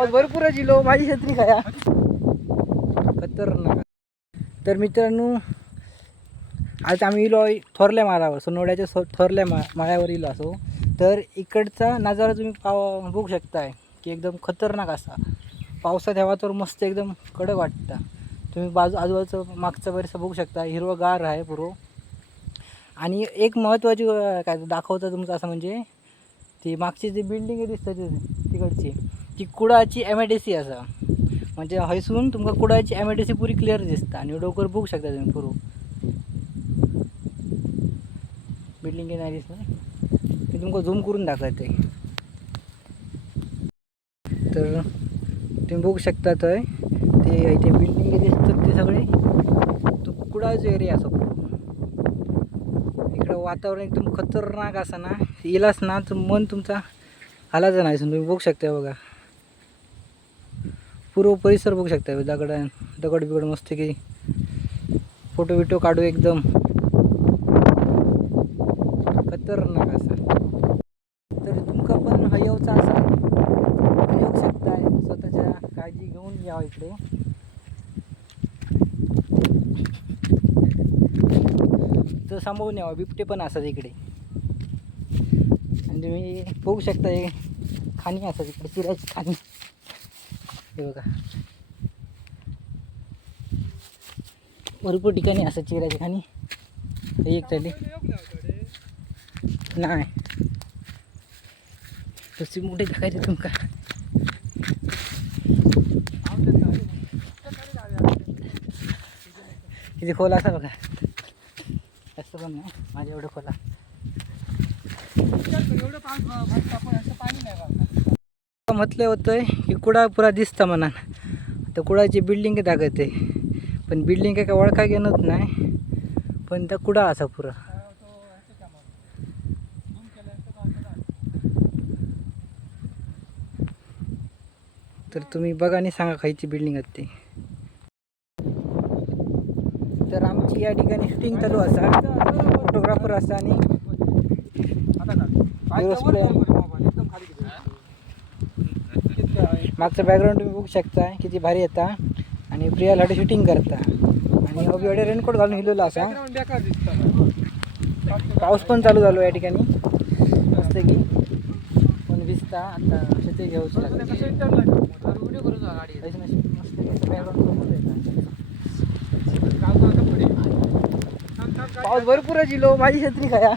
पाऊस भरपूर जिलो माझी छत्री खाया खतरनाक. तर मित्रांनो आज आम्ही इलो थोरल्या माळावर सोनवड्याच्या थोरल्या माळ्यावर इलो असो. तर इकडचा नजारा तुम्ही बघू शकताय की एकदम खतरनाक असा. पावसात हवा तर मस्त एकदम कडक वाटतं. तुम्ही आजूबाजूचं मागचा परिसर बघू शकता, हिरवगार आहे पुरो. आणि एक महत्त्वाची काय दाखवतं तुमचं असं म्हणजे ती मागची जी बिल्डिंग दिसतं तिकडची ती कुडाची MIDC असा. म्हणजे हयसून तुमका कुडाची MIDC पुरी क्लिअर दिसता. आणि डोकर बघू शकता तुम्ही पुरो बिल्डिंग नाही दिसत ते तुमका झूम करून दाखवते. तर तुम्ही बघू शकता तर ते इथे बिल्डिंग दिसतात ते सगळे तो कुडाचा एरिया असा. इकडं वातावरण एकदम खतरनाक असं ना, येलाच ना तर मन तुमचा हालायचं नाही. तुम्ही बघू शकता बघा पूर्व परिसर बघू शकता. दगड बिगड मस्त की फोटो बिटो काढू एकदम खतरनाक असा. तर तुमका पण हयवचा असा येऊ शकताय. स्वतःच्या काळजी घेऊन यावं इकडे. तर सांभाळून यावं, बिबटे पण असतात इकडे. आणि तुम्ही बघू शकता हे खाणी असतात इकडे, चिराची खाणी हे बघा. भरपूर ठिकाणी असतात चिराची खाणी. एक तरी नाही तशी मोठे दाखायचे तुमका. किती खोल असा बघा. जास्त पण नाही माझ्या एवढं खोला. म्हटलं होतं की कुडा पुरा दिसता म्हणा. तर कुडाची बिल्डिंग दाखवते पण बिल्डिंग काय ओळखा घेणत नाही. पण त्या कुडा असा पुरा. तर तुम्ही बघा आणि सांगा खायची बिल्डिंग आहे ती. तर आमची या ठिकाणी शूटिंग चालू असा. फोटोग्राफर असा आणि मागचं बॅकग्राऊंड तुम्ही बघू शकता किती भारी येता. आणि प्रियाला शूटिंग करता. आणि एवढे रेनकोट घालून हिलेला असा. पाऊस पण चालू झालो या ठिकाणी मस्त की. पण भिजता आता शेती घ्यावची लागते. पाऊस भरपूर जिलो माझी छत्री खाया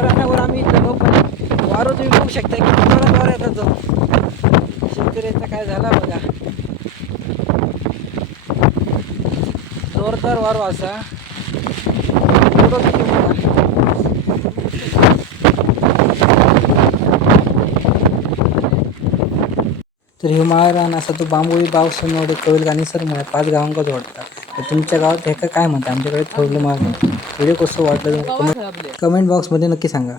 रानावर आम्ही इथं. पण वारो तुम्ही बघू शकता की तुम्हाला वारा येतात. तो शेतकऱ्याचा काय झाला बघा. जोरदार वारो असा. तर हे रान असा तो बांबोळी बाव सोनवडे कवेल गाणी सर मला 5 गावांका जोडता. तर तुमच्या गावात ह्याका काय म्हणता? आमच्याकडे थोडलं मार. व्हिडिओ कसं वाटलं कमेंट बॉक्समध्ये नक्की सांगा.